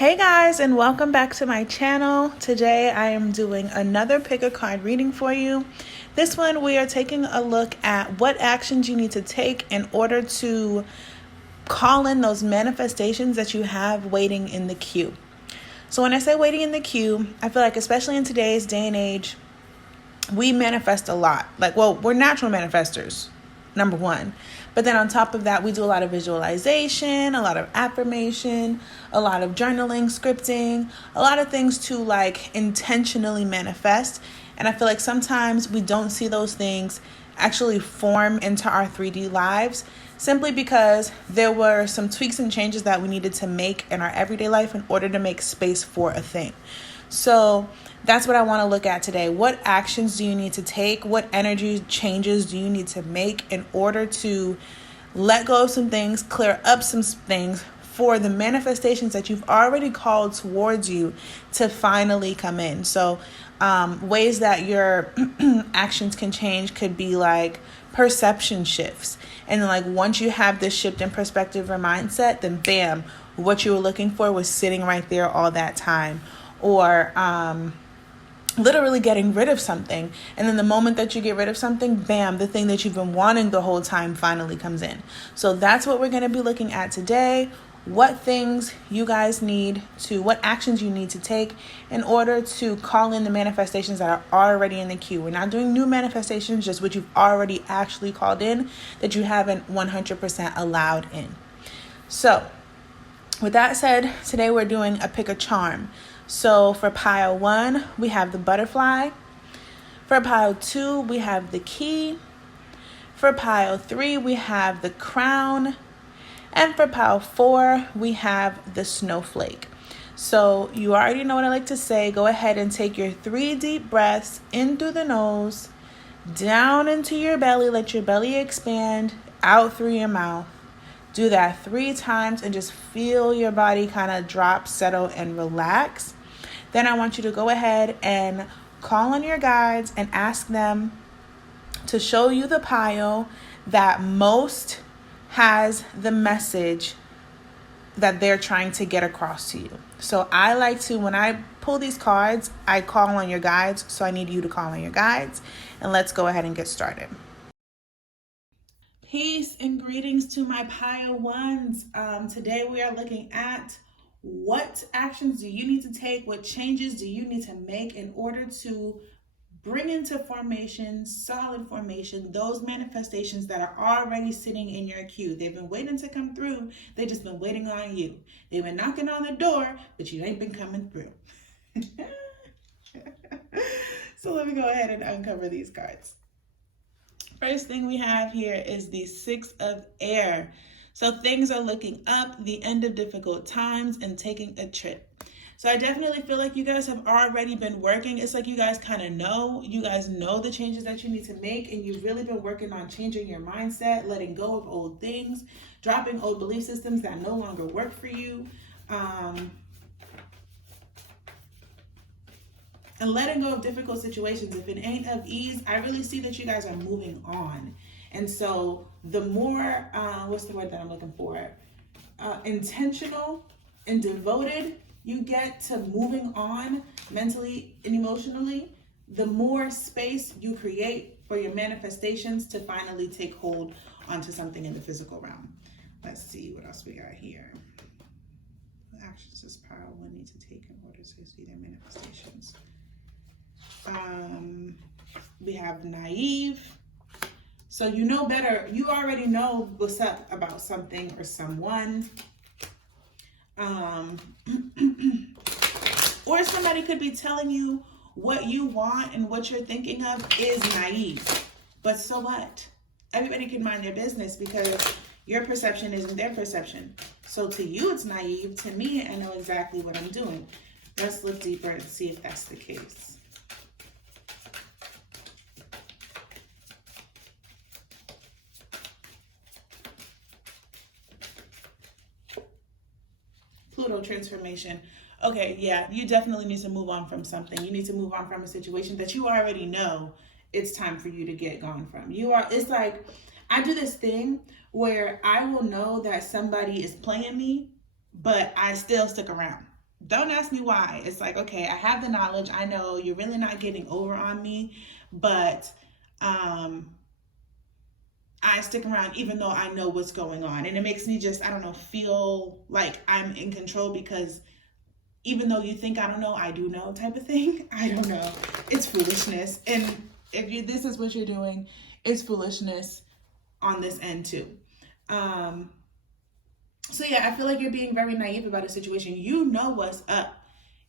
Hey guys, and welcome back to my channel. Today I am doing another pick a card reading for you. This one we are taking a look at what actions you need to take in order to call in those manifestations that you have waiting in the queue. So when I say waiting in the queue, I feel like especially in today's day and age, we manifest a lot. We're natural manifestors, number one. But then on top of that, we do a lot of visualization, a lot of affirmation, a lot of journaling, scripting, a lot of things to intentionally manifest. And I feel like sometimes we don't see those things actually form into our 3D lives simply because there were some tweaks and changes that we needed to make in our everyday life in order to make space for a thing. So that's what I want to look at today. What actions do you need to take? What energy changes do you need to make in order to let go of some things, clear up some things for the manifestations that you've already called towards you to finally come in? So ways that your actions can change could be like perception shifts. And then once you have this shift in perspective or mindset, then bam, what you were looking for was sitting right there all that time. Or literally getting rid of something. And then the moment that you get rid of something, bam, the thing that you've been wanting the whole time finally comes in. So that's what we're going to be looking at today. What things you guys need to, what actions you need to take in order to call in the manifestations that are already in the queue. We're not doing new manifestations, just what you've already actually called in that you haven't 100% allowed in. So with that said, today we're doing a pick a charm. So for pile 1, we have the butterfly. For pile 2, we have the key. For pile 3, we have the crown. And for pile 4, we have the snowflake. So you already know what I like to say. Go ahead and take your 3 deep breaths in through the nose, down into your belly. Let your belly expand, out through your mouth. Do that 3 times and just feel your body kind of drop, settle, and relax. Then I want you to go ahead and call on your guides and ask them to show you the pile that most has the message that they're trying to get across to you. So I like to, when I pull these cards, I call on your guides. So I need you to call on your guides. And let's go ahead and get started. Peace and greetings to my pile ones. Today we are looking at what actions do you need to take? What changes do you need to make in order to bring into formation, solid formation, those manifestations that are already sitting in your queue? They've been waiting to come through. They've just been waiting on you. They've been knocking on the door, but you ain't been coming through. So let me go ahead and uncover these cards. First thing we have here is the 6 of air. So things are looking up, the end of difficult times, and taking a trip. So I definitely feel like you guys have already been working. It's like you guys kind of know. You guys know the changes that you need to make, and you've really been working on changing your mindset, letting go of old things, dropping old belief systems that no longer work for you. And letting go of difficult situations. If it ain't of ease, I really see that you guys are moving on. And so the more, what's the word that I'm looking for? Intentional and devoted you get to moving on mentally and emotionally, the more space you create for your manifestations to finally take hold onto something in the physical realm. Let's see what else we got here. What actions does pile 1 need to take in order to see their manifestations? We have naive. So you know better. You already know what's up about something or someone. Or somebody could be telling you what you want and what you're thinking of is naive. But so what? Everybody can mind their business because your perception isn't their perception. So to you, it's naive. To me, I know exactly what I'm doing. Let's look deeper and see if that's the case. Pluto transformation. Okay, yeah, you definitely need to move on from something. You need to move on from a situation that you already know it's time for you to get gone from. It's like, I do this thing where I will know that somebody is playing me, but I still stick around. Don't ask me why. It's like, okay, I have the knowledge. I know you're really not getting over on me, but I stick around even though I know what's going on. And it makes me just, I don't know, feel like I'm in control because even though you think I don't know, I do know type of thing. I don't know. It's foolishness. And if you this is what you're doing, it's foolishness on this end too. So yeah, I feel like you're being very naive about a situation. You know what's up.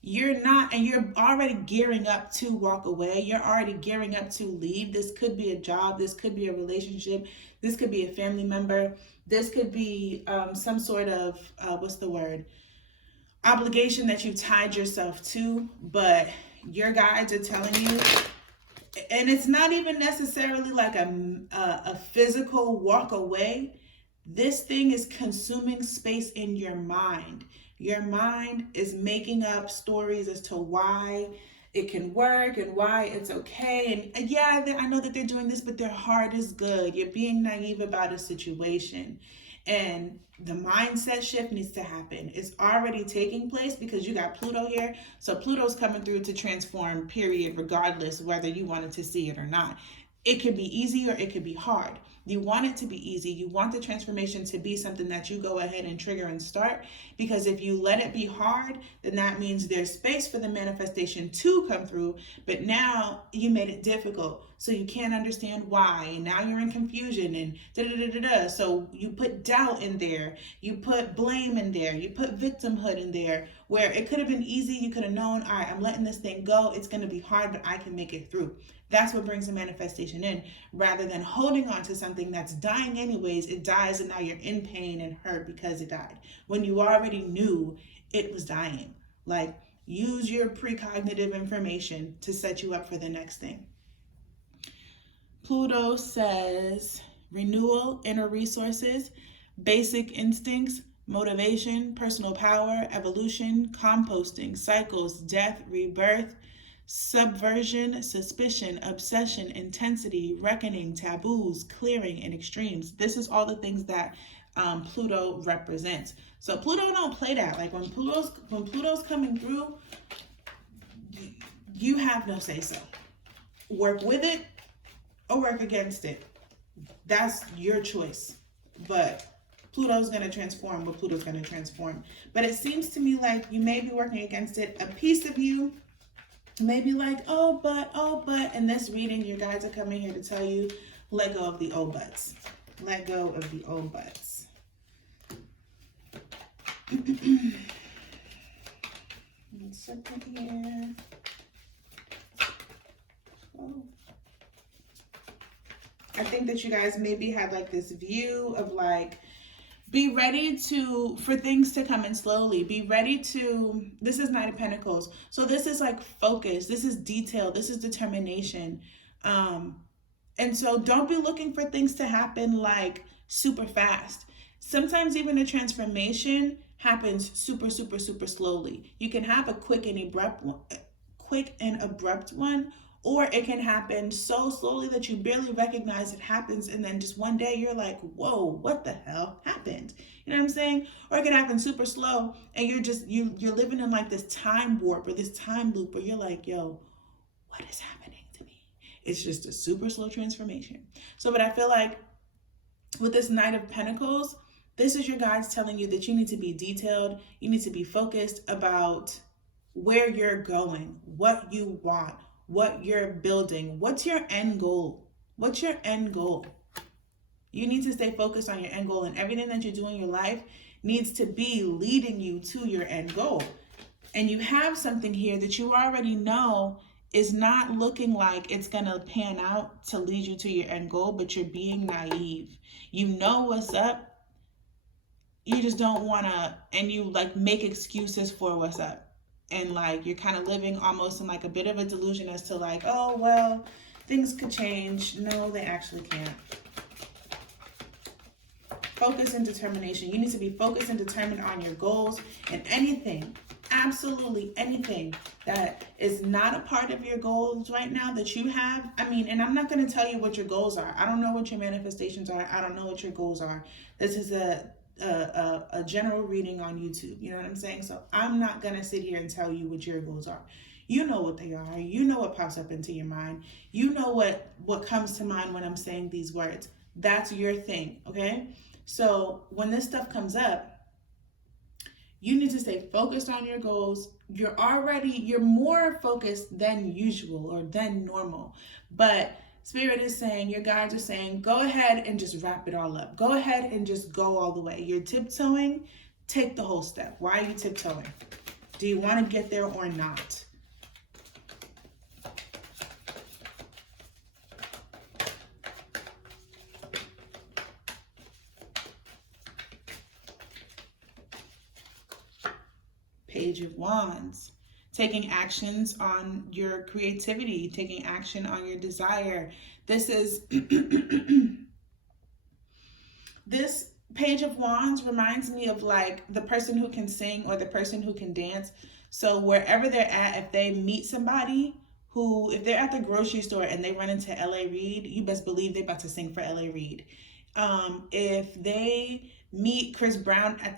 You're not, and you're already gearing up to walk away. You're already gearing up to leave. This could be a job. This could be a relationship. This could be a family member. This could be some sort of, what's the word? Obligation that you tied yourself to, but your guides are telling you, and it's not even necessarily like a physical walk away. This thing is consuming space in your mind. Your mind is making up stories as to why it can work and why it's okay. And yeah, I know that they're doing this, but their heart is good. You're being naive about a situation. And the mindset shift needs to happen. It's already taking place because you got Pluto here. So Pluto's coming through to transform, period, regardless whether you wanted to see it or not. It could be easy or it could be hard. You want it to be easy. You want the transformation to be something that you go ahead and trigger and start, because if you let it be hard, then that means there's space for the manifestation to come through. But now you made it difficult, so you can't understand why. And now you're in confusion and da-da-da-da-da. So you put doubt in there. You put blame in there. You put victimhood in there, where it could have been easy. You could have known, all right, I'm letting this thing go. It's going to be hard, but I can make it through. That's what brings the manifestation in, rather than holding on to something that's dying anyways. It dies and now you're in pain and hurt because it died, when you already knew it was dying. Like, use your precognitive information to set you up for the next thing. Pluto says renewal, inner resources, basic instincts, motivation, personal power, evolution, composting, cycles, death, rebirth, subversion, suspicion, obsession, intensity, reckoning, taboos, clearing, and extremes. This is all the things that Pluto represents. So Pluto don't play that. Like, when Pluto's coming through, you have no say so. Work with it or work against it. That's your choice. But Pluto's going to transform what Pluto's going to transform. But it seems to me like you may be working against it. A piece of you maybe like, oh, but, in this reading, your guides are coming here to tell you, let go of the old buts. Let go of the old buts. One second here. Oh. I think that you guys maybe have like this view of like, be ready for things to come in slowly. Be ready to, this is Knight of Pentacles. So this is like focus. This is detail. This is determination. And so don't be looking for things to happen like super fast. Sometimes even a transformation happens super, super, super slowly. You can have a quick and abrupt one, or it can happen so slowly that you barely recognize it happens, and then just one day you're like, whoa, what the hell happened? You know what I'm saying? Or it can happen super slow, and you're living in like this time warp or this time loop where you're like, yo, what is happening to me? It's just a super slow transformation. So, but I feel like with this Knight of Pentacles, this is your guides telling you that you need to be detailed. You need to be focused about where you're going, what you want, what you're building. What's your end goal? What's your end goal? You need to stay focused on your end goal, and everything that you do in your life needs to be leading you to your end goal. And you have something here that you already know is not looking like it's going to pan out to lead you to your end goal, but you're being naive. You know what's up. You just don't want to, and you like make excuses for what's up. And like, you're kind of living almost in like a bit of a delusion as to like, oh, well, things could change. No, they actually can't. Focus and determination. You need to be focused and determined on your goals, and anything, absolutely anything that is not a part of your goals right now that you have. I mean, and I'm not going to tell you what your goals are. I don't know what your manifestations are. I don't know what your goals are. This is a a general reading on YouTube. You know what I'm saying? So I'm not going to sit here and tell you what your goals are. You know what they are. You know what pops up into your mind. You know what comes to mind when I'm saying these words. That's your thing, okay? So when this stuff comes up, you need to stay focused on your goals. You're more focused than usual or than normal. But Spirit is saying, your guides are saying, go ahead and just wrap it all up. Go ahead and just go all the way. You're tiptoeing, take the whole step. Why are you tiptoeing? Do you want to get there or not? Page of Wands, taking actions on your creativity, taking action on your desire. This is, this Page of Wands reminds me of like the person who can sing or the person who can dance. So wherever they're at, if they meet somebody who, if they're at the grocery store and they run into L.A. Reid, you best believe they're about to sing for L.A. Reid. If they meet Chris Brown at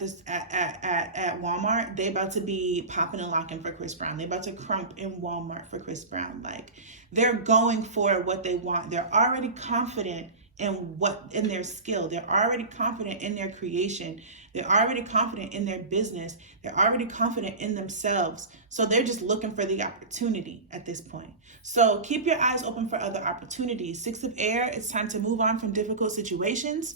Walmart, they about to be popping and locking for Chris Brown. They about to crump in Walmart for Chris Brown. Like, they're going for what they want. They're already confident in their skill. They're already confident in their creation. They're already confident in their business. They're already confident in themselves. So they're just looking for the opportunity at this point. So keep your eyes open for other opportunities. 6 of Air, it's time to move on from difficult situations.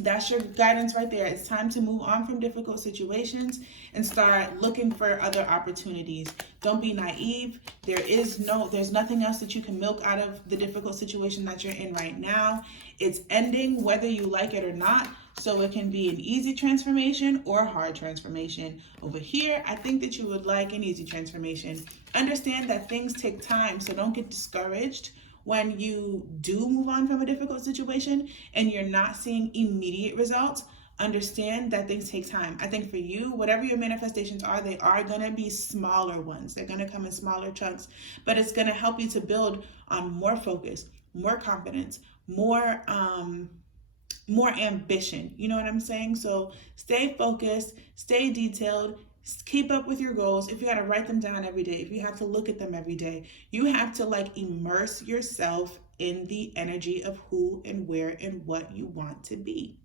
That's your guidance right there. It's time to move on from difficult situations and start looking for other opportunities. Don't be naive. There's nothing else that you can milk out of the difficult situation that you're in right now. It's ending whether you like it or not. So it can be an easy transformation or a hard transformation. Over here, I think that you would like an easy transformation. Understand that things take time, so don't get discouraged when you do move on from a difficult situation and you're not seeing immediate results. Understand that things take time. I think for you, whatever your manifestations are, they are going to be smaller ones. They're going to come in smaller chunks, but it's going to help you to build on more focus, more confidence, more ambition. You know what I'm saying? So stay focused, stay detailed, keep up with your goals. If you got to write them down every day, if you have to look at them every day, you have to like immerse yourself in the energy of who and where and what you want to be.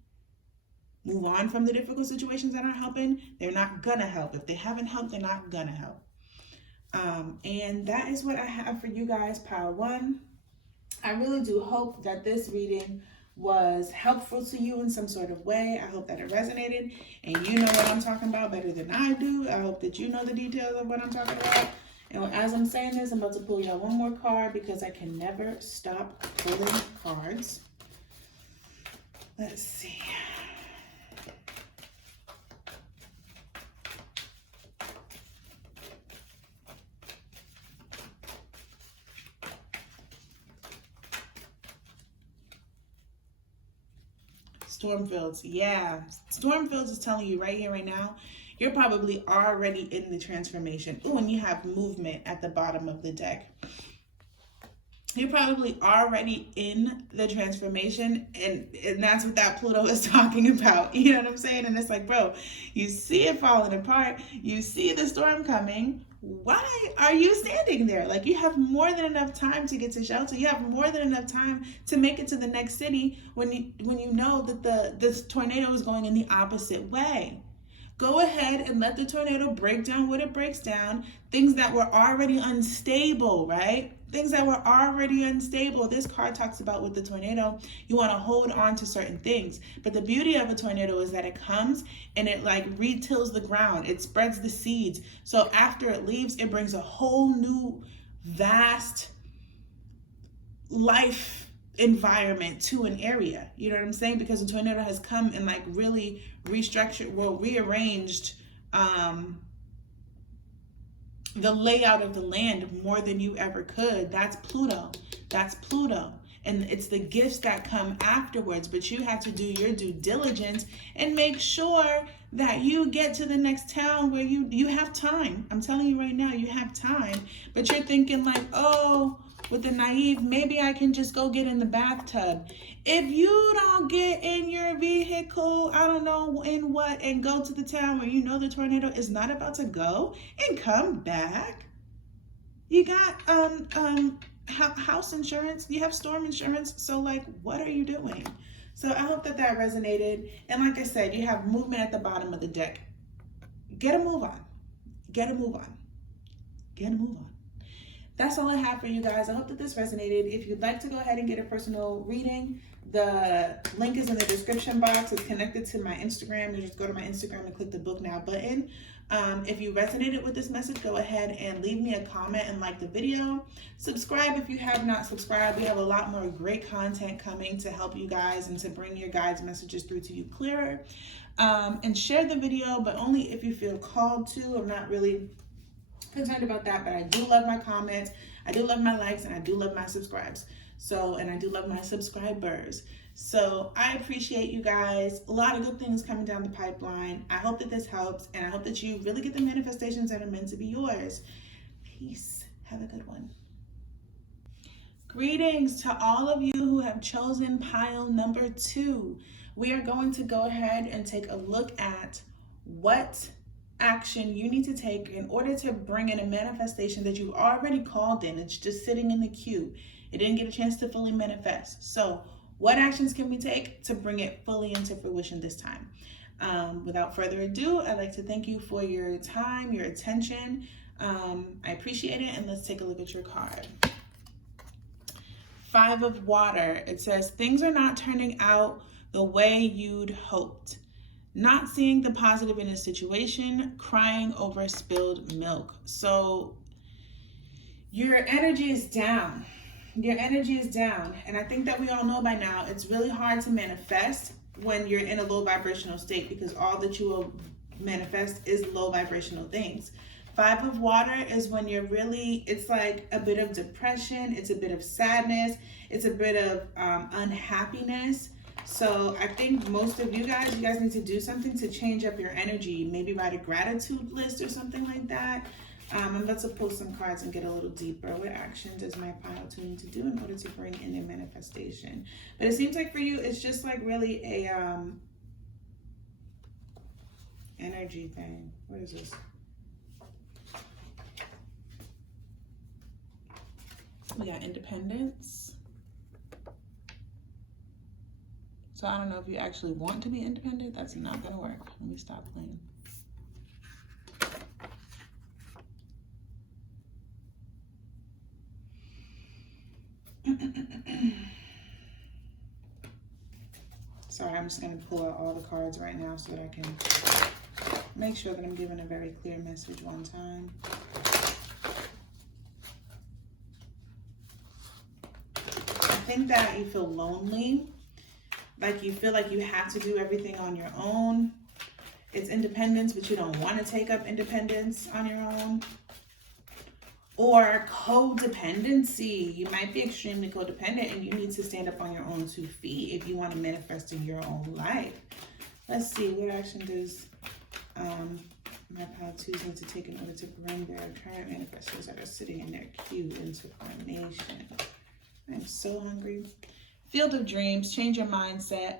Move on from the difficult situations that aren't helping. They're not gonna help. If they haven't helped, they're not gonna help. And that is what I have for you guys, Power 1. I really do hope that this reading was helpful to you in some sort of way. I hope that it resonated and you know what I'm talking about better than I do. I hope that you know the details of what I'm talking about. And as I'm saying this, I'm about to pull y'all one more card because I can never stop pulling cards. Let's see. Stormfields, yeah. Stormfields is telling you right here, right now, you're probably already in the transformation. Ooh, and you have movement at the bottom of the deck. You're probably already in the transformation, and that's what that Pluto is talking about. You know what I'm saying? And it's like, bro, you see it falling apart. You see the storm coming. Why are you standing there? Like, you have more than enough time to get to shelter. You have more than enough time to make it to the next city when you know that this tornado is going in the opposite way. Go ahead and let the tornado break down what it breaks down. Things that were already unstable, right? Things that were already unstable. This card talks about with the tornado, you want to hold on to certain things. But the beauty of a tornado is that it comes and it like retills the ground. It spreads the seeds. So after it leaves, it brings a whole new vast life environment to an area. You know what I'm saying? Because the tornado has come and like really rearranged the layout of the land more than you ever could. That's Pluto. That's Pluto. And it's the gifts that come afterwards, but you have to do your due diligence and make sure that you get to the next town where you have time. I'm telling you right now, you have time, but you're thinking like, oh, with the naive, maybe I can just go get in the bathtub. If you don't get in your vehicle, I don't know in what, and go to the town where you know the tornado is not about to go and come back, you got house insurance, you have storm insurance, so like, what are you doing? So I hope that that resonated. And like I said, you have movement at the bottom of the deck. Get a move on. Get a move on. Get a move on. That's all I have for you guys. I hope that this resonated. If you'd like to go ahead and get a personal reading, the link is in the description box. It's connected to my Instagram. You just go to my Instagram and click the book now button. If you resonated with this message, go ahead and leave me a comment and like the video. Subscribe if you have not subscribed. We have a lot more great content coming to help you guys and to bring your guides' messages through to you clearer. And share the video, but only if you feel called to. I'm not really concerned about that, but I do love my comments, I do love my likes, and I do love my subscribes. So, and I do love my subscribers. So I appreciate you guys. A lot of good things coming down the pipeline. I hope that this helps, and I hope that you really get the manifestations that are meant to be yours. Peace. Have a good one. Greetings to all of you who have chosen pile number 2. We are going to go ahead and take a look at what action you need to take in order to bring in a manifestation that you've already called in. It's just sitting in the queue. It didn't get a chance to fully manifest. So what actions can we take to bring it fully into fruition this time? Without further ado, I'd like to thank you for your time, your attention. I appreciate it. And let's take a look at your card. 5 of water. It says, things are not turning out the way you'd hoped. Not seeing the positive in a situation, crying over spilled milk. So your energy is down. Your energy is down. And I think that we all know by now, it's really hard to manifest when you're in a low vibrational state, because all that you will manifest is low vibrational things. 5 of water is when you're really, it's like a bit of depression. It's a bit of sadness. It's a bit of unhappiness. So I think most of you guys need to do something to change up your energy. Maybe write a gratitude list or something like that. I'm about to pull some cards and get a little deeper. What action does my pile 2 need to do in order to bring in a manifestation? But it seems like for you, it's just like really a energy thing. What is this? We got independence. So I don't know if you actually want to be independent. That's not gonna work. Let me stop playing. Sorry, I'm just gonna pull out all the cards right now so that I can make sure that I'm giving a very clear message one time. I think that you feel lonely. Like you feel like you have to do everything on your own. It's independence, but you don't want to take up independence on your own. Or codependency. You might be extremely codependent and you need to stand up on your own 2 feet if you want to manifest in your own life. Let's see, what action does my pile 2s need to take in order to bring their current manifestations that are sitting in their queue into formation? I'm so hungry. Field of dreams, change your mindset.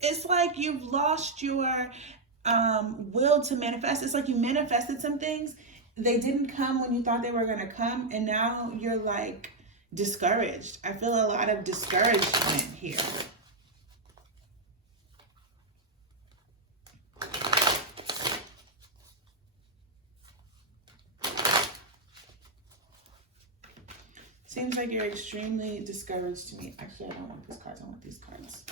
It's like you've lost your will to manifest. It's like you manifested some things. They didn't come when you thought they were going to come. And now you're like discouraged. I feel a lot of discouragement here. Seems like you're extremely discouraged to me. Actually, I don't want these cards. I want these cards.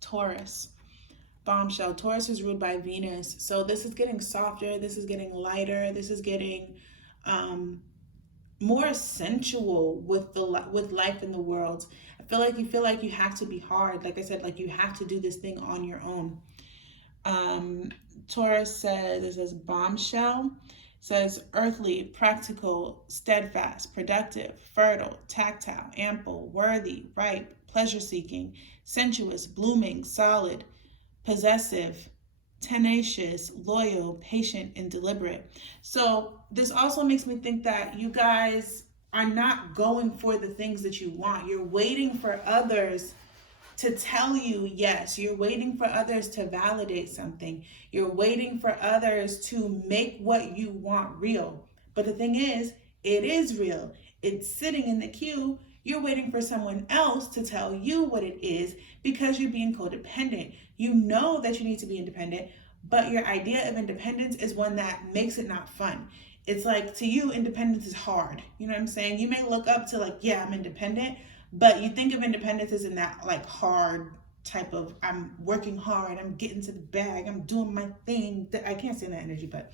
Taurus. Bombshell. Taurus is ruled by Venus. So this is getting softer. This is getting lighter. This is getting more sensual with life in the world. I feel like you have to be hard. Like I said, like you have to do this thing on your own. Taurus says, it says bombshell. says earthly, practical, steadfast, productive, fertile, tactile, ample, worthy, ripe, pleasure-seeking, sensuous, blooming, solid, possessive, tenacious, loyal, patient, and deliberate. So this also makes me think that you guys are not going for the things that you want. You're waiting for others to tell you yes. You're waiting for others to validate something. You're waiting for others to make what you want real. But the thing is, it is real. It's sitting in the queue. You're waiting for someone else to tell you what it is because you're being codependent. You know that you need to be independent, but your idea of independence is one that makes it not fun. It's like, to you, independence is hard. You know what I'm saying? You may look up to like, yeah, I'm independent, but you think of independence as in that like hard type of, I'm working hard, I'm getting to the bag, I'm doing my thing. I can't say that energy, but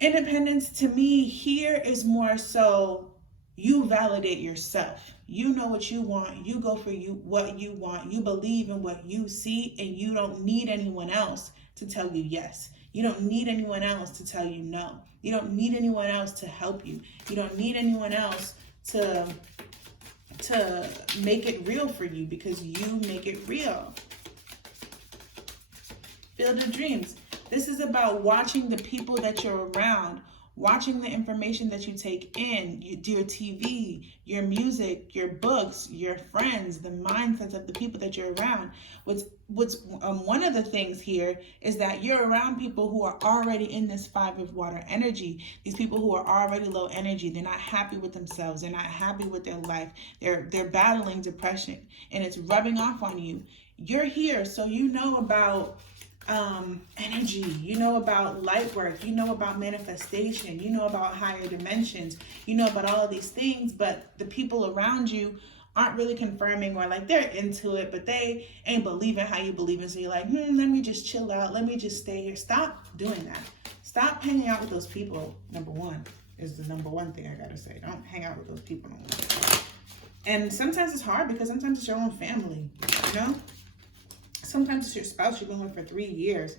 independence to me here is more so you validate yourself. You know what you want. You go for what you want. You believe in what you see, and you don't need anyone else to tell you yes. You don't need anyone else to tell you no. You don't need anyone else to help you. You don't need anyone else to make it real for you, because you make it real. Field of Dreams. This is about watching the people that you're around, watching the information that you take in, your TV, your music, your books, your friends, the mindsets of the people that you're around. What's one of the things here is that you're around people who are already in this 5 of water energy. These people who are already low energy. They're not happy with themselves. They're not happy with their life. They're battling depression, and it's rubbing off on you. You're here, so you know about energy, you know about light work, you know about manifestation, you know about higher dimensions, you know about all of these things, but the people around you aren't really confirming, or like they're into it, but they ain't believing how you believe it. So you're like, let me just chill out. Let me just stay here. Stop doing that. Stop hanging out with those people. Number one is the number one thing I gotta say. Don't hang out with those people no more. And sometimes it's hard because sometimes it's your own family, you know? Sometimes it's your spouse you've been with for 3 years.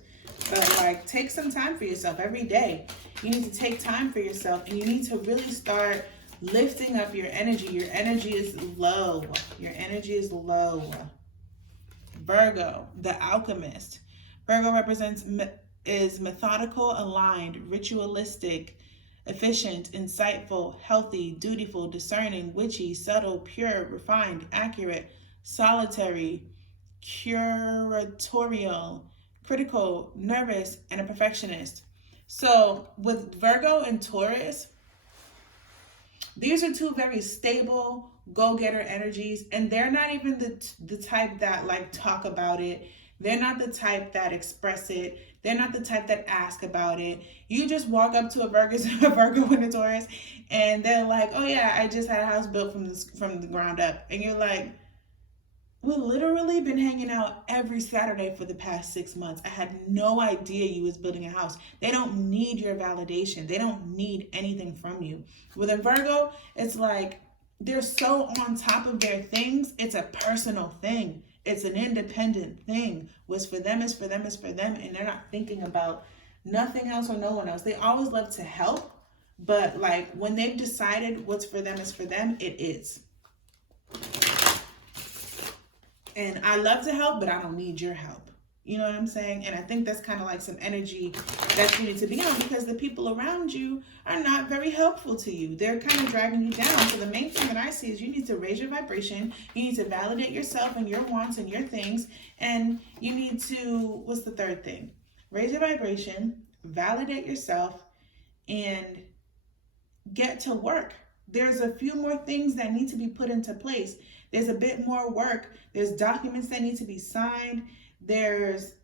But like, take some time for yourself every day. You need to take time for yourself, and you need to really start lifting up your energy. Your energy is low. Your energy is low. Virgo, the alchemist. Virgo is methodical, aligned, ritualistic, efficient, insightful, healthy, dutiful, discerning, witchy, subtle, pure, refined, accurate, solitary, curatorial, critical, nervous, and a perfectionist. So with Virgo and Taurus, these are 2 very stable, go-getter energies, and they're not even the type that like talk about it. They're not the type that express it. They're not the type that ask about it. You just walk up to a Virgo and a Taurus, and they're like, oh yeah, I just had a house built from the ground up. And you're like, we've literally been hanging out every Saturday for the past 6 months. I had no idea you was building a house. They don't need your validation. They don't need anything from you. With a Virgo, it's like they're so on top of their things. It's a personal thing. It's an independent thing. What's for them is for them is for them. And they're not thinking about nothing else or no one else. They always love to help. But like when they've decided what's for them is for them, it is. And I love to help, but I don't need your help. You know what I'm saying? And I think that's kind of like some energy that you need to be on, because the people around you are not very helpful to you. They're kind of dragging you down. So the main thing that I see is you need to raise your vibration. You need to validate yourself and your wants and your things. And you need to, what's the third thing? Raise your vibration, validate yourself, and get to work. There's a few more things that need to be put into place. There's a bit more work. There's documents that need to be signed. There's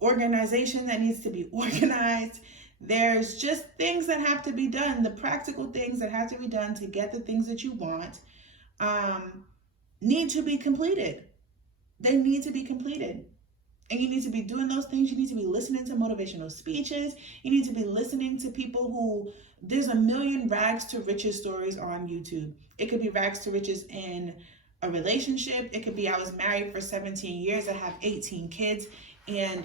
organization that needs to be organized. There's just things that have to be done. The practical things that have to be done to get the things that you want need to be completed. They need to be completed. And you need to be doing those things. You need to be listening to motivational speeches. You need to be listening to people who, there's a million rags to riches stories on YouTube. It could be rags to riches in a relationship. It could be, I was married for 17 years. I have 18 kids. And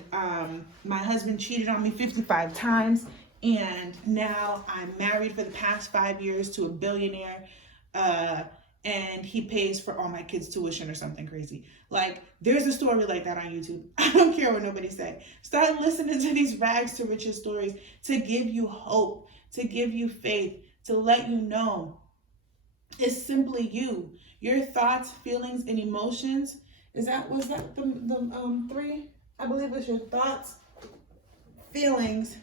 my husband cheated on me 55 times. and now I'm married for the past 5 years to a billionaire, and he pays for all my kids' tuition or something crazy. Like, there's a story like that on YouTube. I don't care what nobody say. Start listening to these rags to riches stories to give you hope, to give you faith, to let you know it's simply you. Your thoughts, feelings, and emotions. Was that the three? I believe it's your thoughts, feelings.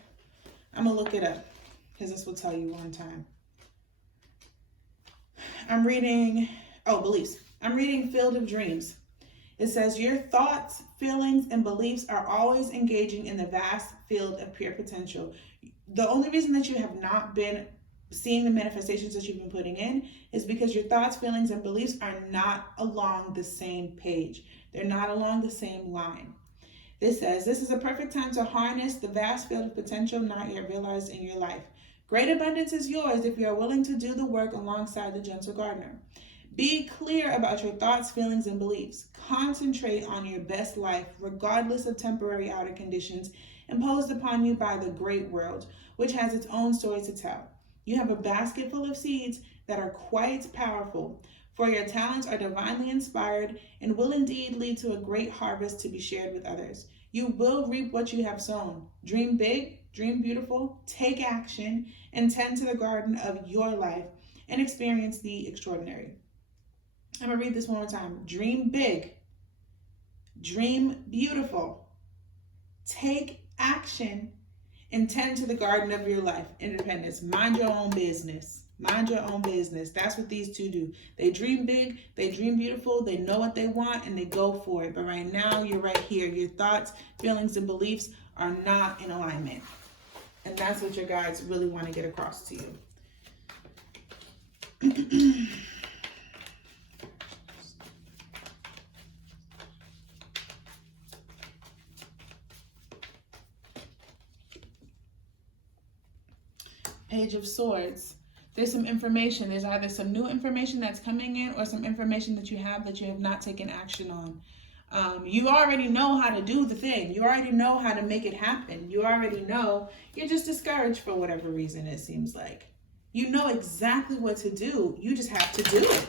I'm gonna look it up because this will tell you one time. I'm reading, beliefs. I'm reading Field of Dreams. It says, your thoughts, feelings, and beliefs are always engaging in the vast field of pure potential. The only reason that you have not been seeing the manifestations that you've been putting in is because your thoughts, feelings, and beliefs are not along the same page. They're not along the same line. This says, this is a perfect time to harness the vast field of potential not yet realized in your life. Great abundance is yours if you are willing to do the work alongside the gentle gardener. Be clear about your thoughts, feelings, and beliefs. Concentrate on your best life, regardless of temporary outer conditions imposed upon you by the great world, which has its own story to tell. You have a basket full of seeds that are quite powerful, for your talents are divinely inspired and will indeed lead to a great harvest to be shared with others. You will reap what you have sown. Dream big, dream beautiful, take action, and tend to the garden of your life and experience the extraordinary. I'm going to read this one more time. Dream big, dream beautiful, take action, and tend to the garden of your life. Independence. Mind your own business. Mind your own business. That's what these two do. They dream big, they dream beautiful, they know what they want, and they go for it. But right now, you're right here. Your thoughts, feelings, and beliefs are not in alignment. And that's what your guides really want to get across to you. Page of Swords. There's some information. There's either some new information that's coming in or some information that you have not taken action on. You already know how to do the thing. You already know how to make it happen. You already know. You're just discouraged for whatever reason, it seems like. You know exactly what to do. You just have to do it.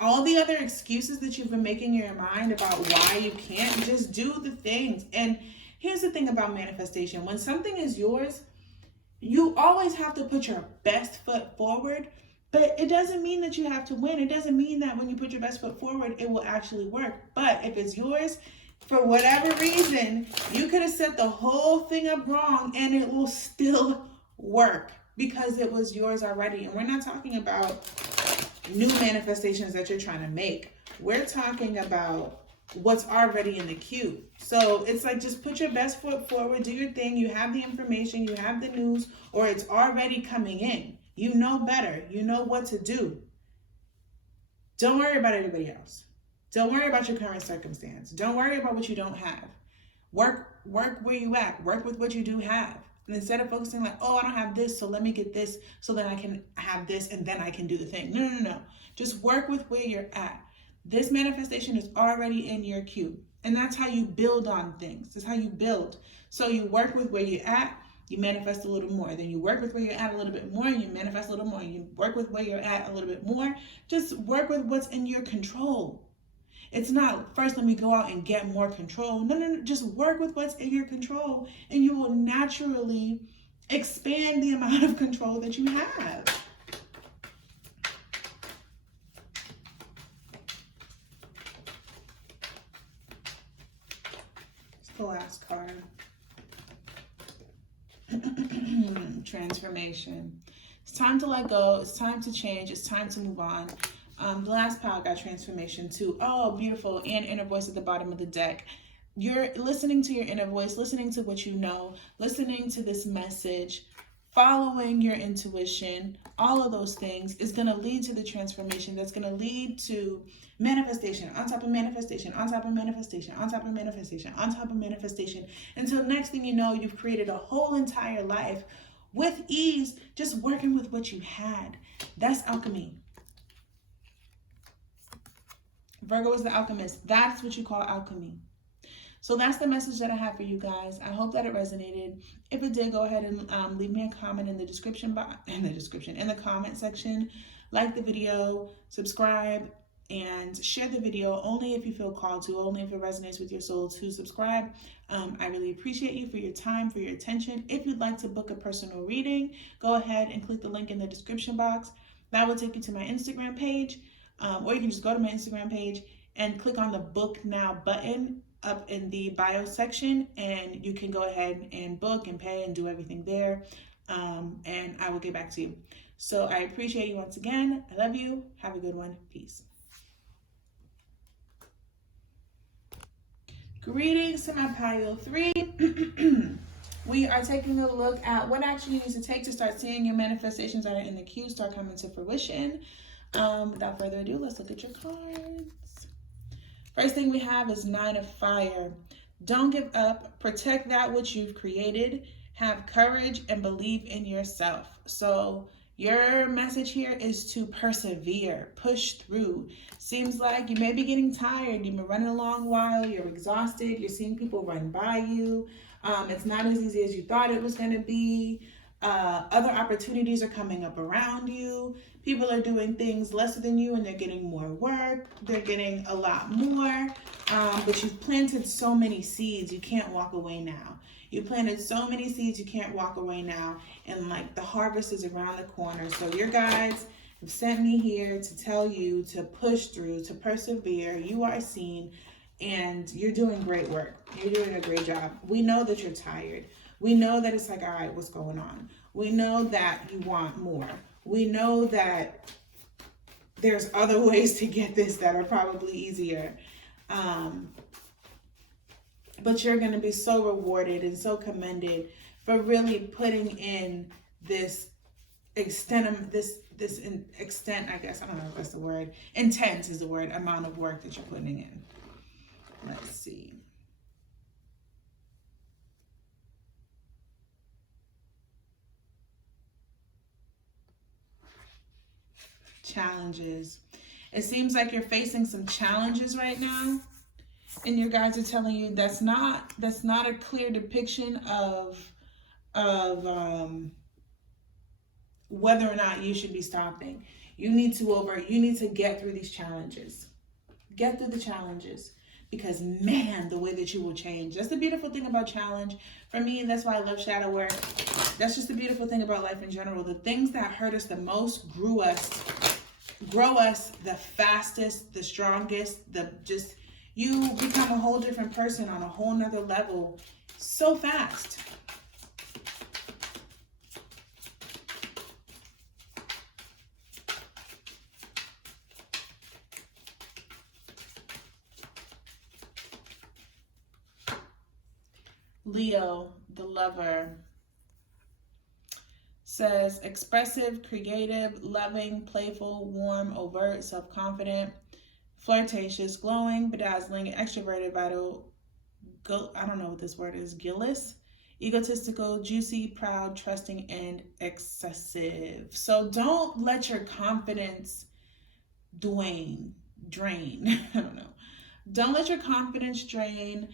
All the other excuses that you've been making in your mind about why you can't, just do the things. And here's the thing about manifestation. When something is yours, you always have to put your best foot forward, but it doesn't mean that you have to win. It doesn't mean that when you put your best foot forward, it will actually work. But if it's yours, for whatever reason, you could have set the whole thing up wrong and it will still work because it was yours already. And we're not talking about new manifestations that you're trying to make. We're talking about what's already in the queue. So it's like, just put your best foot forward, do your thing. You have the information, you have the news, or it's already coming in. You know better. You know what to do. Don't worry about anybody else. Don't worry about your current circumstance. Don't worry about what you don't have. Work where you at. Work with what you do have. And instead of focusing like, oh, I don't have this, so let me get this so that I can have this and then I can do the thing. No. Just work with where you're at. This manifestation is already in your queue. And that's how you build on things. That's how you build. So you work with where you're at, you manifest a little more. Then you work with where you're at a little bit more, and you manifest a little more. You work with where you're at a little bit more. Just work with what's in your control. It's not, first let me go out and get more control. No. Just work with what's in your control, and you will naturally expand the amount of control that you have. The last card. Transformation. It's time to let go. It's time to change. It's time to move on. The last pile got transformation too. Oh, beautiful. And inner voice at the bottom of the deck. You're listening to your inner voice, listening to what you know, listening to this message, following your intuition. All of those things is going to lead to the transformation that's going to lead to manifestation on top of manifestation, on top of manifestation, on top of manifestation, on top of manifestation, until next thing you know, you've created a whole entire life with ease, just working with what you had. That's alchemy. Virgo is the alchemist. That's what you call alchemy. So that's the message that I have for you guys. I hope that it resonated. If it did, go ahead and leave me a comment in the description box, in the comment section. Like the video, subscribe, and share the video only if you feel called to, only if it resonates with your soul to subscribe. I really appreciate you for your time, for your attention. If you'd like to book a personal reading, go ahead and click the link in the description box. That will take you to my Instagram page, or you can just go to my Instagram page and click on the Book Now button up in the bio section, and you can go ahead and book and pay and do everything there, and I will get back to you. So I appreciate you once again. I love you. Have a good one. Peace. Greetings to my pile 3. We are taking a look at what action you need to take to start seeing your manifestations that are in the queue start coming to fruition. Without further ado, let's look at your cards. First thing we have is 9 of Fire. Don't give up. Protect that which you've created. Have courage and believe in yourself. So your message here is to persevere, push through. Seems like you may be getting tired. You've been running a long while. You're exhausted. You're seeing people run by you. It's not as easy as you thought it was going to be. Other opportunities are coming up around you. People are doing things lesser than you and they're getting more work. They're getting a lot more. But you've planted so many seeds, you can't walk away now. You planted so many seeds, you can't walk away now. And like the harvest is around the corner. So your guides have sent me here to tell you to push through, to persevere. You are seen and you're doing great work. You're doing a great job. We know that you're tired. We know that it's like, all right, what's going on? We know that you want more. We know that there's other ways to get this that are probably easier. But you're going to be so rewarded and so commended for really putting in this extent, I guess, I don't know if that's the word. Intense is the word, amount of work that you're putting in. Let's see. Challenges. It seems like you're facing some challenges right now, and your guides are telling you that's not a clear depiction of whether or not you should be stopping. You need to get through these challenges. Get through the challenges, because man, the way that you will change. That's the beautiful thing about challenge. For me, that's why I love shadow work. That's just the beautiful thing about life in general. The things that hurt us the most grow us the fastest, the strongest, you become a whole different person on a whole nother level so fast. Leo, the Lover, says expressive, creative, loving, playful, warm, overt, self-confident, flirtatious, glowing, bedazzling, extroverted, vital, I don't know what this word is, guileless, egotistical, juicy, proud, trusting, and excessive. So don't let your confidence drain. I don't know. Don't let your confidence drain.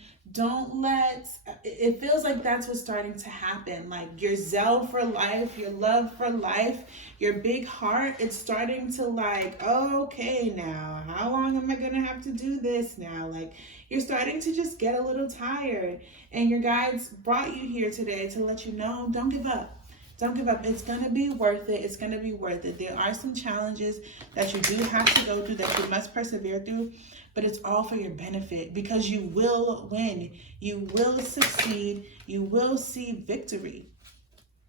It feels like that's what's starting to happen. Like your zeal for life, your love for life, your big heart, it's starting to like, oh, okay, now, how long am I going to have to do this now? Like you're starting to just get a little tired. And your guides brought you here today to let you know, don't give up. Don't give up. It's going to be worth it. It's going to be worth it. There are some challenges that you do have to go through, that you must persevere through, but it's all for your benefit, because you will win. You will succeed. You will see victory.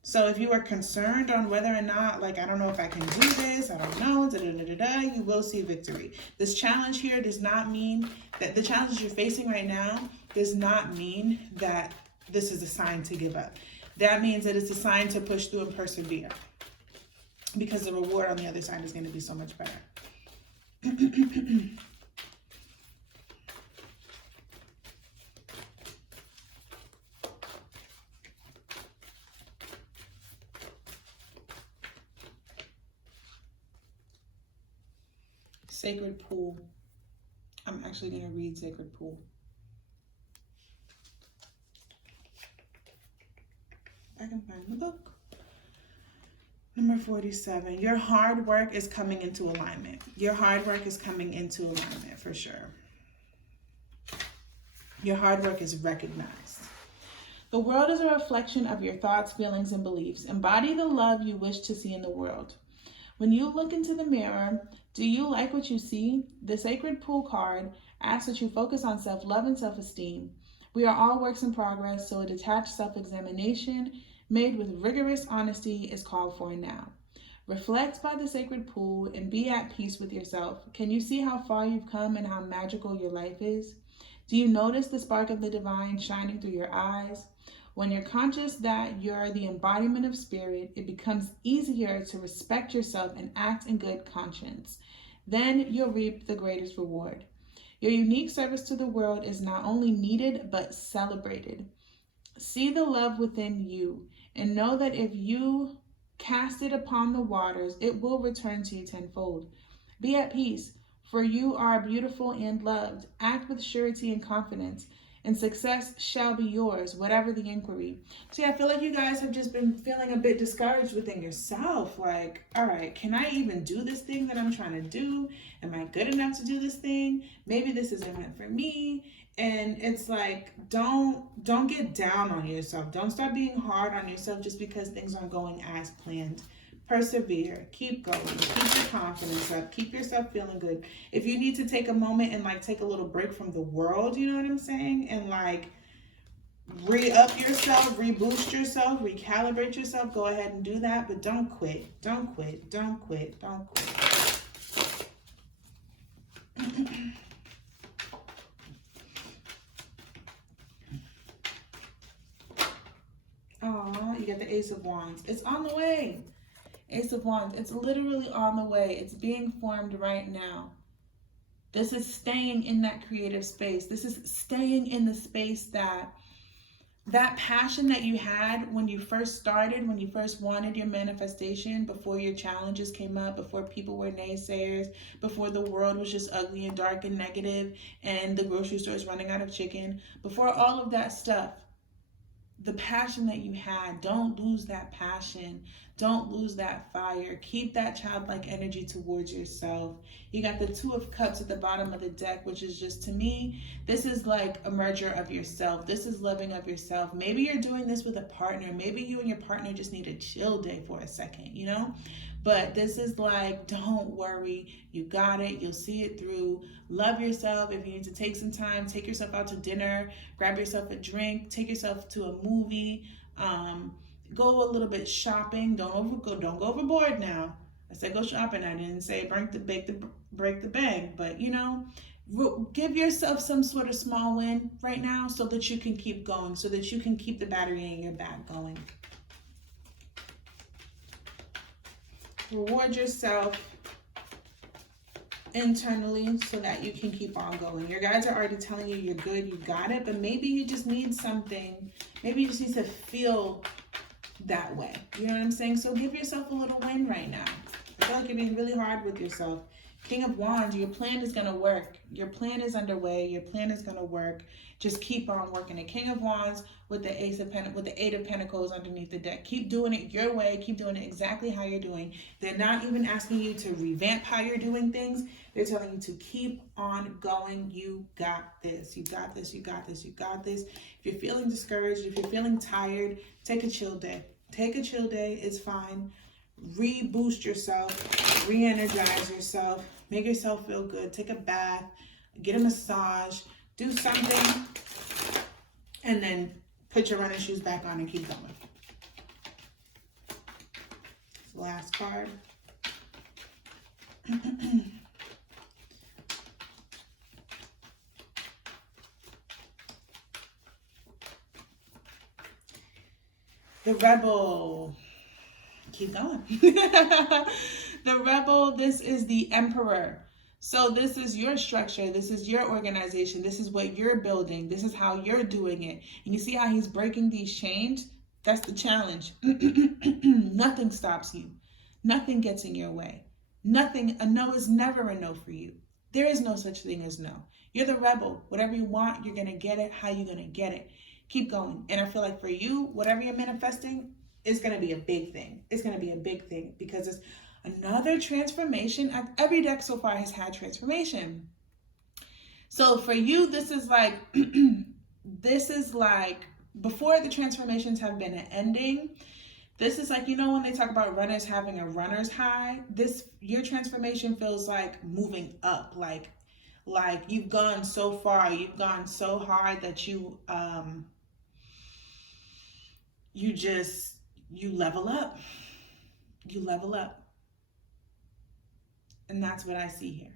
So if you are concerned on whether or not, like, I don't know if I can do this, I don't know, you will see victory. This challenge here does not mean that the challenges you're facing right now does not mean that this is a sign to give up. That means that it's a sign to push through and persevere, because the reward on the other side is going to be so much better. Sacred Pool. I'm actually going to read Sacred Pool. I can find the book. Number 47. Your hard work is coming into alignment. Your hard work is coming into alignment for sure. Your hard work is recognized. The world is a reflection of your thoughts, feelings, and beliefs. Embody the love you wish to see in the world. When you look into the mirror, do you like what you see? The Sacred Pool card asks that you focus on self-love and self-esteem. We are all works in progress, so a detached self-examination made with rigorous honesty is called for now. Reflect by the sacred pool and be at peace with yourself. Can you see how far you've come and how magical your life is? Do you notice the spark of the divine shining through your eyes? When you're conscious that you're the embodiment of spirit, it becomes easier to respect yourself and act in good conscience. Then you'll reap the greatest reward. Your unique service to the world is not only needed, but celebrated. See the love within you and know that if you cast it upon the waters, it will return to you tenfold. Be at peace, for you are beautiful and loved. Act with surety and confidence, and success shall be yours, whatever the inquiry. See, I feel like you guys have just been feeling a bit discouraged within yourself. Like, all right, can I even do this thing that I'm trying to do? Am I good enough to do this thing? Maybe this isn't meant for me. And it's like, don't get down on yourself. Don't start being hard on yourself just because things aren't going as planned. Persevere, keep going, keep your confidence up, keep yourself feeling good. If you need to take a moment and like take a little break from the world, you know what I'm saying? And like re-up yourself, reboost yourself, recalibrate yourself, go ahead and do that. But don't quit, don't quit, don't quit, don't quit. Oh, you got the Ace of Wands. It's on the way. Ace of Wands. It's literally on the way. It's being formed right now. This is staying in that creative space. This is staying in the space that passion that you had when you first started, when you first wanted your manifestation, before your challenges came up, before people were naysayers, before the world was just ugly and dark and negative and the grocery store is running out of chicken, before all of that stuff. The passion that you had, don't lose that passion. Don't lose that fire. Keep that childlike energy towards yourself. You got the Two of Cups at the bottom of the deck, which is just, to me, this is like a merger of yourself. This is loving of yourself. Maybe you're doing this with a partner. Maybe you and your partner just need a chill day for a second, you know? But this is like, don't worry. You got it. You'll see it through. Love yourself. If you need to take some time, take yourself out to dinner, grab yourself a drink, take yourself to a movie, go a little bit shopping. Don't go overboard now. I said go shopping. I didn't say break the bank, but you know, give yourself some sort of small win right now so that you can keep going, so that you can keep the battery in your back going. Reward yourself internally so that you can keep on going. Your guides are already telling you you're good, you got it, but maybe you just need something. Maybe you just need to feel that way. You know what I'm saying? So give yourself a little win right now. I feel like you're being really hard with yourself. King of Wands, your plan is going to work. Your plan is underway. Your plan is going to work. Just keep on working it. King of Wands with the Eight of Pentacles underneath the deck. Keep doing it your way. Keep doing it exactly how you're doing. They're not even asking you to revamp how you're doing things. They're telling you to keep on going. You got this. You got this. You got this. You got this. If you're feeling discouraged, if you're feeling tired, take a chill day. Take a chill day. It's fine. Reboost yourself, re-energize yourself, make yourself feel good, take a bath, get a massage, do something, and then put your running shoes back on and keep going. Last card. The Rebel. Keep going. The Rebel, this is the Emperor. So this is your structure. This is your organization. This is what you're building. This is how you're doing it. And you see how he's breaking these chains? That's the challenge. Nothing stops you. Nothing gets in your way. Nothing. A no is never a no for you. There is no such thing as no. You're the rebel. Whatever you want, you're going to get it. How you going to get it? Keep going. And I feel like for you, whatever you're manifesting is going to be a big thing. It's going to be a big thing because it's another transformation. Every deck so far has had transformation. So for you, this is like, before the transformations have been an ending, this is like, you know, when they talk about runners having a runner's high, your transformation feels like moving up, like you've gone so far, you've gone so hard that you level up. You level up. And that's what I see here.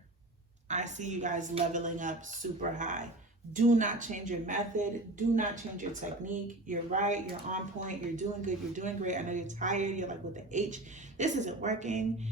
I see you guys leveling up super high. Do not change your method. Do not change your technique. You're right. You're on point. You're doing good. You're doing great. I know you're tired. You're like, with the H, this isn't working.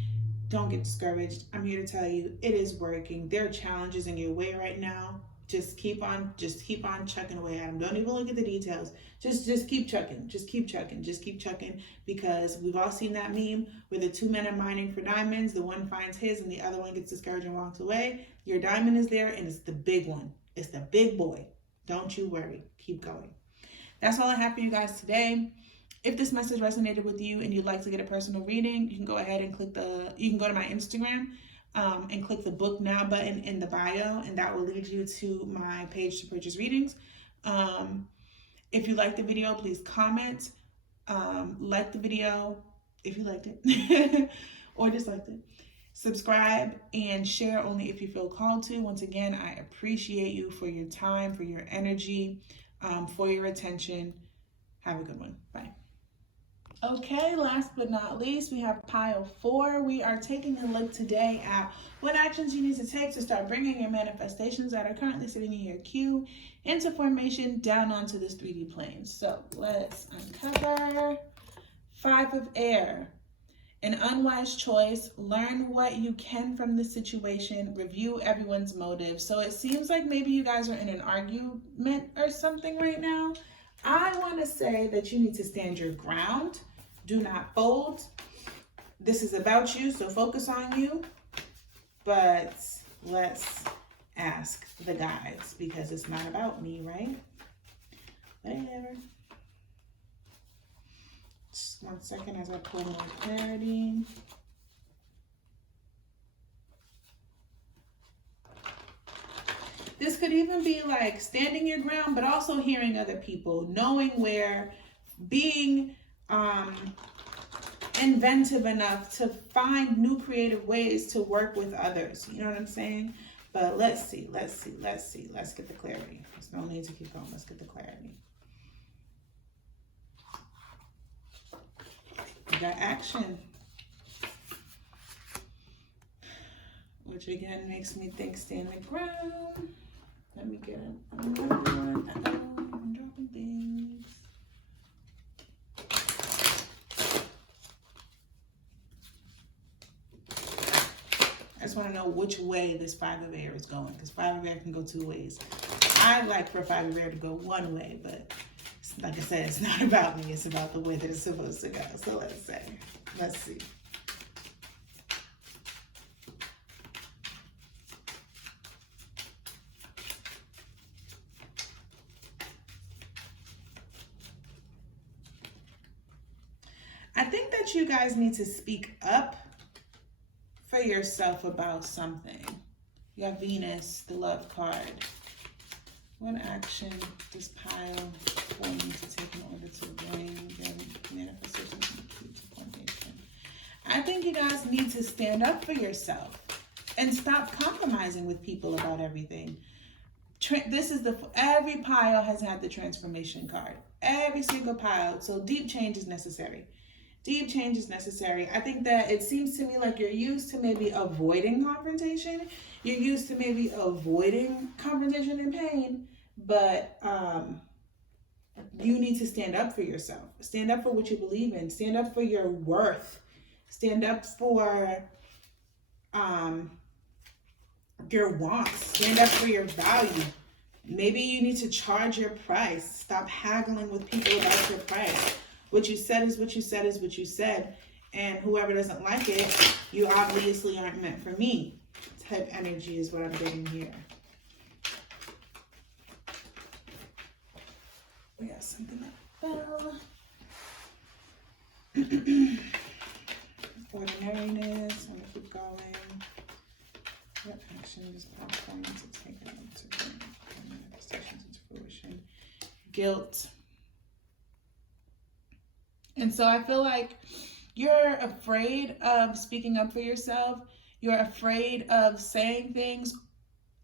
Don't get discouraged. I'm here to tell you it is working. There are challenges in your way right now. Just keep on chucking away at them. Don't even look at the details. Just keep chucking. Just keep chucking. Just keep chucking, because we've all seen that meme where the two men are mining for diamonds. The one finds his and the other one gets discouraged and walks away. Your diamond is there, and it's the big one. It's the big boy. Don't you worry. Keep going. That's all I have for you guys today. If this message resonated with you and you'd like to get a personal reading, you can go ahead and you can go to my Instagram and click the book now button in the bio, and that will lead you to my page to purchase readings. If you liked the video, please comment, like the video if you liked it or disliked it. Subscribe and share only if you feel called to. Once again, I appreciate you for your time, for your energy, for your attention. Have a good one. Bye. Okay, last but not least, we have pile 4. We are taking a look today at what actions you need to take to start bringing your manifestations that are currently sitting in your queue into formation down onto this 3D plane. So let's uncover 5 of air. An unwise choice. Learn what you can from the situation. Review everyone's motives. So it seems like maybe you guys are in an argument or something right now. I want to say that you need to stand your ground. Do not fold. This is about you, so focus on you. But let's ask the guides, because it's not about me, right? Whatever. Just 1 second as I pull more clarity. This could even be like standing your ground, but also hearing other people, knowing where, being inventive enough to find new creative ways to work with others. You know what I'm saying? But let's see. Let's get the clarity. There's no need to keep going. Let's get the clarity. We got action, which again makes me think stand the ground. Let me get another one. I'm dropping things. I just want to know which way this 5 of air is going, because 5 of air can go 2 ways. I'd like for 5 of air to go 1 way, but like I said, it's not about me. It's about the way that it's supposed to go. So let's see. I think that you guys need to speak up for yourself about something. You have Venus, the love card. What action does pile 4 need to take in order to bring their manifestations to formation? I think you guys need to stand up for yourself and stop compromising with people about everything. Every pile has had the transformation card. Every single pile. So deep change is necessary. Deep change is necessary. I think that it seems to me like you're used to maybe avoiding confrontation. You're used to maybe avoiding confrontation and pain, but you need to stand up for yourself. Stand up for what you believe in. Stand up for your worth. Stand up for your wants. Stand up for your value. Maybe you need to charge your price. Stop haggling with people about your price. What you said is what you said is what you said. And whoever doesn't like it, you obviously aren't meant for me. Type energy is what I'm getting here. We got something that fell. Ordinariness. I'm gonna keep going. What actions are going to take to bring manifestations into fruition? Guilt. And so I feel like you're afraid of speaking up for yourself. You're afraid of saying things.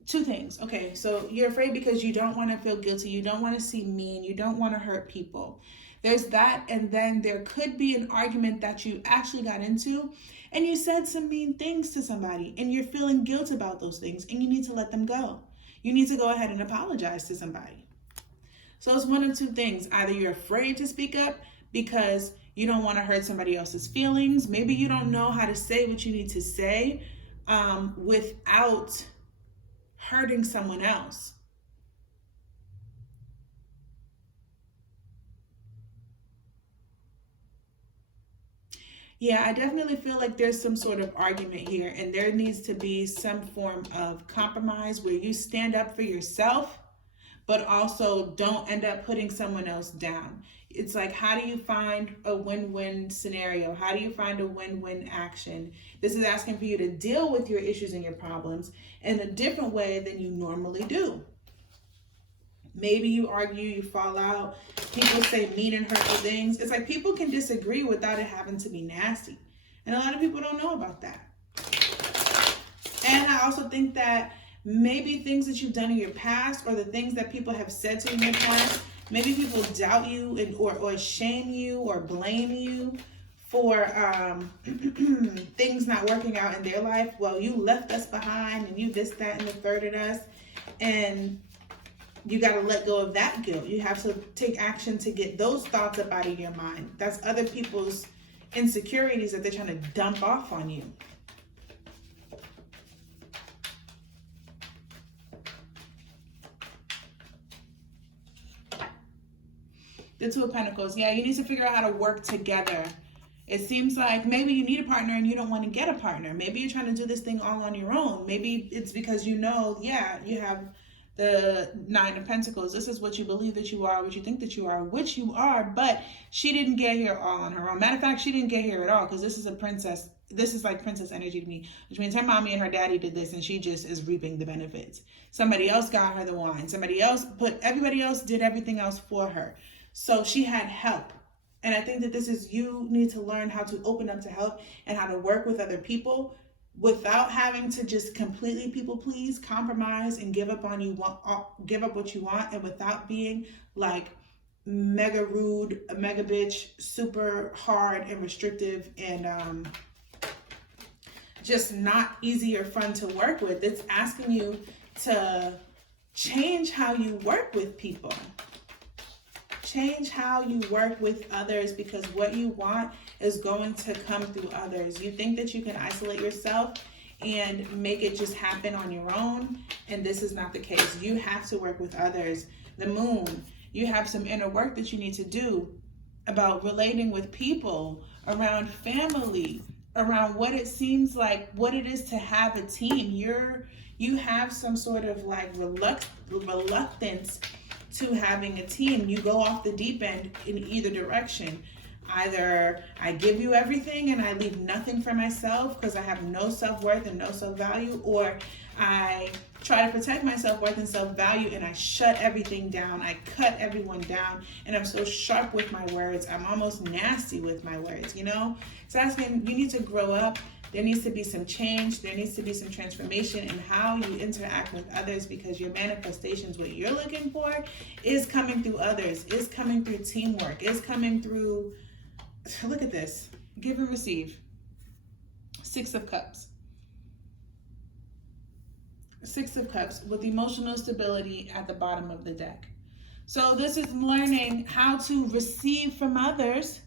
Two things. Okay, so you're afraid because you don't want to feel guilty. You don't want to seem mean. You don't want to hurt people. There's that, and then there could be an argument that you actually got into and you said some mean things to somebody and you're feeling guilt about those things and you need to let them go. You need to go ahead and apologize to somebody. So it's one of two things. Either you're afraid to speak up because you don't want to hurt somebody else's feelings. Maybe you don't know how to say what you need to say without hurting someone else. Yeah, I definitely feel like there's some sort of argument here, and there needs to be some form of compromise where you stand up for yourself, but also don't end up putting someone else down. It's like, how do you find a win-win scenario? How do you find a win-win action? This is asking for you to deal with your issues and your problems in a different way than you normally do. Maybe you argue, you fall out, people say mean and hurtful things. It's like people can disagree without it having to be nasty. And a lot of people don't know about that. And I also think that maybe things that you've done in your past or the things that people have said to you in your past, maybe people doubt you or shame you or blame you for things not working out in their life. Well, you left us behind and you this, that, and the third of us. And you got to let go of that guilt. You have to take action to get those thoughts up out of your mind. That's other people's insecurities that they're trying to dump off on you. The Two of Pentacles. Yeah, you need to figure out how to work together. It seems like maybe you need a partner and you don't want to get a partner. Maybe you're trying to do this thing all on your own. Maybe it's because you know, yeah, you have the Nine of Pentacles. This is what you believe that you are, what you think that you are, which you are, but she didn't get here all on her own. Matter of fact, she didn't get here at all because this is a princess. This is like princess energy to me, which means her mommy and her daddy did this and she just is reaping the benefits. Somebody else got her the wine. Somebody else everybody else did everything else for her. So she had help. And I think that this is, you need to learn how to open up to help and how to work with other people without having to just completely people please, compromise, and give up what you want, and without being like mega rude, a mega bitch, super hard and restrictive, and just not easy or fun to work with. It's asking you to change how you work with people. Change how you work with others, because what you want is going to come through others. You think that you can isolate yourself and make it just happen on your own, and this is not the case. You have to work with others. The Moon, you have some inner work that you need to do about relating with people, around family, around what it seems like, what it is to have a team. You have some sort of like reluctance to having a team. You go off the deep end in either direction. Either I give you everything and I leave nothing for myself because I have no self-worth and no self-value, or I try to protect my self-worth and self-value and I shut everything down. I cut everyone down and I'm so sharp with my words. I'm almost nasty with my words, you know? It's asking, you need to grow up. There needs to be some change. There needs to be some transformation in how you interact with others, because your manifestations, what you're looking for, is coming through others, is coming through teamwork, is coming through, look at this, give and receive. Six of Cups. Six of Cups with emotional stability at the bottom of the deck. So this is learning how to receive from others,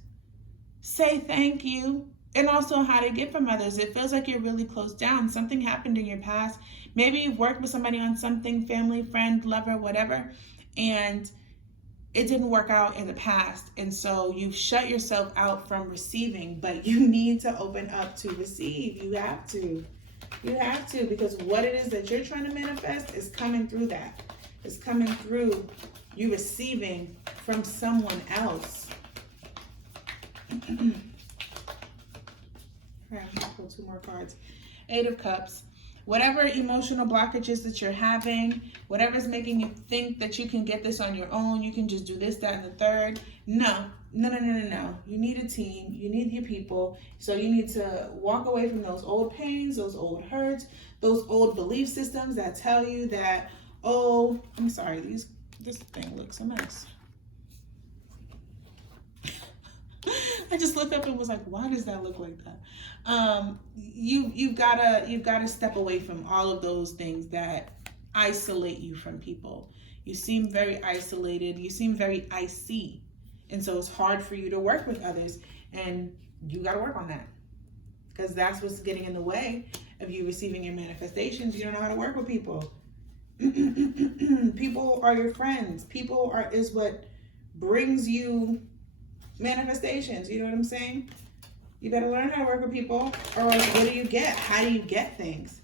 say thank you, and also how to get from others. It feels like you're really closed down. Something happened in your past. Maybe you've worked with somebody on something, family, friend, lover, whatever, and it didn't work out in the past. And so you've shut yourself out from receiving, but you need to open up to receive. You have to. You have to, because what it is that you're trying to manifest is coming through that. It's coming through you're receiving from someone else. Okay, I'm gonna pull 2 more cards. 8 of Cups. Whatever emotional blockages that you're having, whatever's making you think that you can get this on your own, you can just do this, that, and the third. No. You need a team. You need your people. So you need to walk away from those old pains, those old hurts, those old belief systems that tell you that, oh, I'm sorry, this thing looks a mess. I just looked up and was like, why does that look like that? You've gotta step away from all of those things that isolate you from people. You seem very isolated. You seem very icy. And so it's hard for you to work with others. And you gotta work on that. Because that's what's getting in the way of you receiving your manifestations. You don't know how to work with people. People are your friends. Is what brings you manifestations. You know what I'm saying? You better learn how to work with people, or what do you get? How do you get things?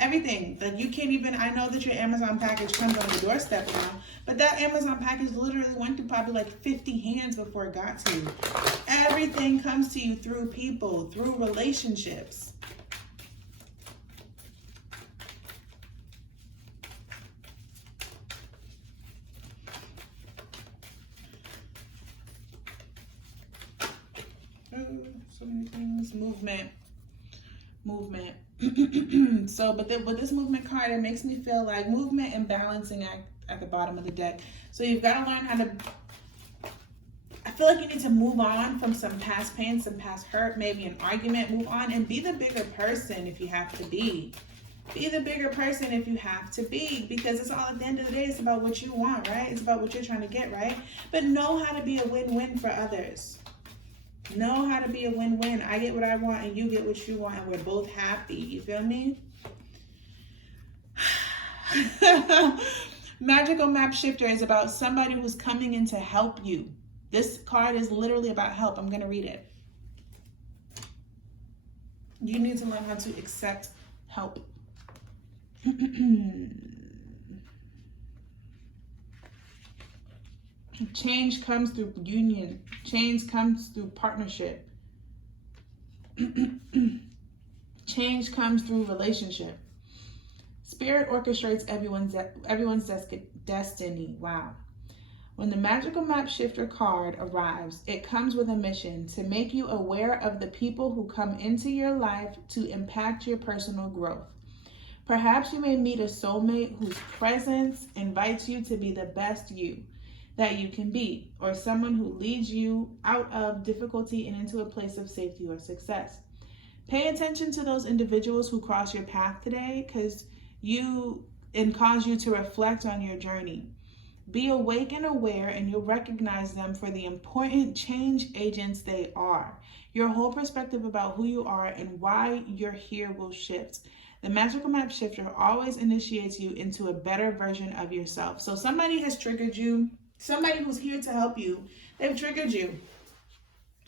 Everything. Like, you can't even, I know that your Amazon package comes on your doorstep now, but that Amazon package literally went to probably like 50 hands before it got to you. Everything comes to you through people, through relationships. So many things. Movement. So, but with this movement card, it makes me feel like movement and balancing act at the bottom of the deck. So you've got to learn how to, I feel like you need to move on from some past pain, some past hurt, maybe an argument. Move on and be the bigger person if you have to be. Be the bigger person if you have to be, because it's all, at the end of the day, it's about what you want, right? It's about what you're trying to get, right? But know how to be a win-win for others. Know how to be a win-win. I get what I want and you get what you want, and we're both happy. You feel me? Magical Map Shifter is about somebody who's coming in to help you. This card is literally about help. I'm going to read it. You need to learn how to accept help. Change comes through union. Change comes through partnership. Change comes through relationship. Spirit orchestrates everyone's destiny. Wow. When the Magical Map Shifter card arrives, it comes with a mission to make you aware of the people who come into your life to impact your personal growth. Perhaps you may meet a soulmate whose presence invites you to be the best you that you can be, or someone who leads you out of difficulty and into a place of safety or success. Pay attention to those individuals who cross your path today, cause you to reflect on your journey. Be awake and aware, and you'll recognize them for the important change agents they are. Your whole perspective about who you are and why you're here will shift. The Magical Map Shifter always initiates you into a better version of yourself. So somebody has triggered you. Somebody who's here to help you, they've triggered you.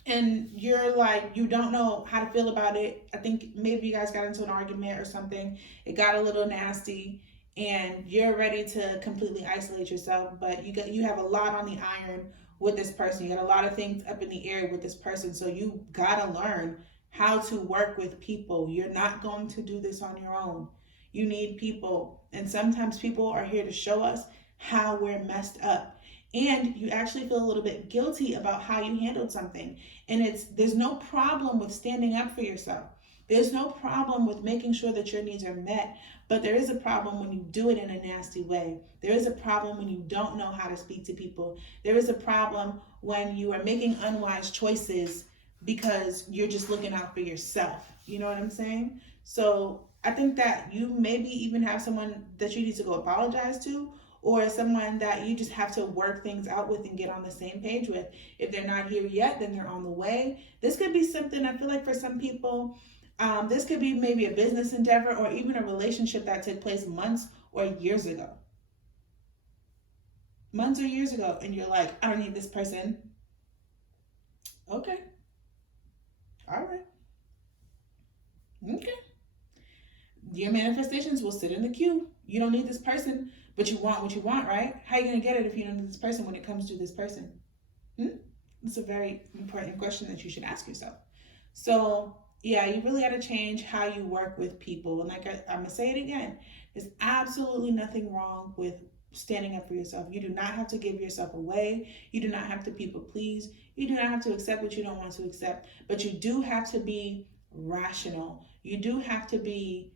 And you're like, you don't know how to feel about it. I think maybe you guys got into an argument or something. It got a little nasty and you're ready to completely isolate yourself. But you have a lot on the iron with this person. You got a lot of things up in the air with this person. So you got to learn how to work with people. You're not going to do this on your own. You need people. And sometimes people are here to show us how we're messed up. And you actually feel a little bit guilty about how you handled something. And there's no problem with standing up for yourself. There's no problem with making sure that your needs are met, but there is a problem when you do it in a nasty way. There is a problem when you don't know how to speak to people. There is a problem when you are making unwise choices because you're just looking out for yourself. You know what I'm saying? So I think that you maybe even have someone that you need to go apologize to, or someone that you just have to work things out with and get on the same page with. If they're not here yet, then they're on the way. This could be something, I feel like for some people, this could be maybe a business endeavor or even a relationship that took place months or years ago. Months or years ago, and you're like, I don't need this person. Okay. All right. Okay. Your manifestations will sit in the queue. You don't need this person, But you want what you want, right? How are you going to get it if you don't know this person when it comes to this person? It's a very important question that you should ask yourself. So, yeah, you really got to change how you work with people. And like I'm going to say it again, there's absolutely nothing wrong with standing up for yourself. You do not have to give yourself away. You do not have to people please. You do not have to accept what you don't want to accept. But you do have to be rational. You do have to be,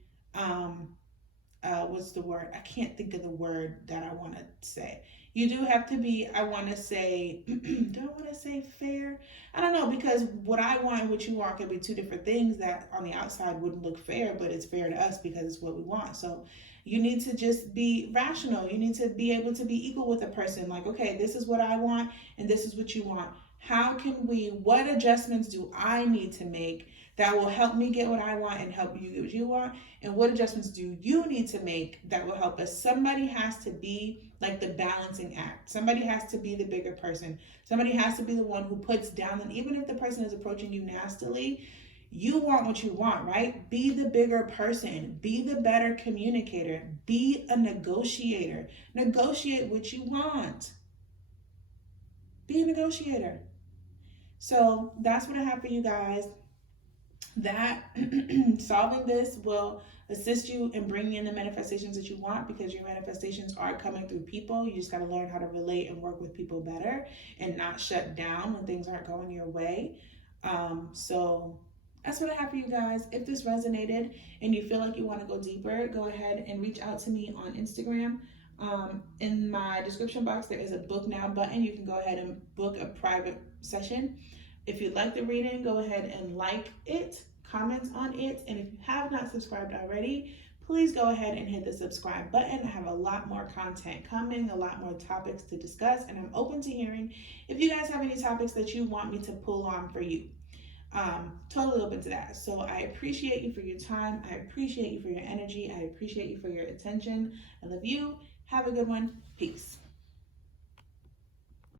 what's the word? I can't think of the word that I want to say. You do have to be, I want to say, do I want to say fair? I don't know, because what I want and what you want can be two different things that on the outside wouldn't look fair, but it's fair to us because it's what we want. So you need to just be rational. You need to be able to be equal with a person. Like, okay, this is what I want and this is what you want. What adjustments do I need to make that will help me get what I want and help you get what you want? And what adjustments do you need to make that will help us? Somebody has to be like the balancing act. Somebody has to be the bigger person. Somebody has to be the one who puts down, and even if the person is approaching you nastily, you want what you want, right? Be the bigger person. Be the better communicator. Be a negotiator. Negotiate what you want. Be a negotiator. So that's what I have for you guys. That solving this will assist you in bringing in the manifestations that you want, because your manifestations are coming through people. You just got to learn how to relate and work with people better and not shut down when things aren't going your way. So that's what I have for you guys. If this resonated and you feel like you want to go deeper, go ahead and reach out to me on Instagram. In my description box, there is a book now button. You can go ahead and book a private session. If you like the reading, go ahead and like it, comment on it. And if you have not subscribed already, please go ahead and hit the subscribe button. I have a lot more content coming, a lot more topics to discuss, and I'm open to hearing if you guys have any topics that you want me to pull on for you. Totally open to that. So I appreciate you for your time. I appreciate you for your energy. I appreciate you for your attention. I love you. Have a good one. Peace.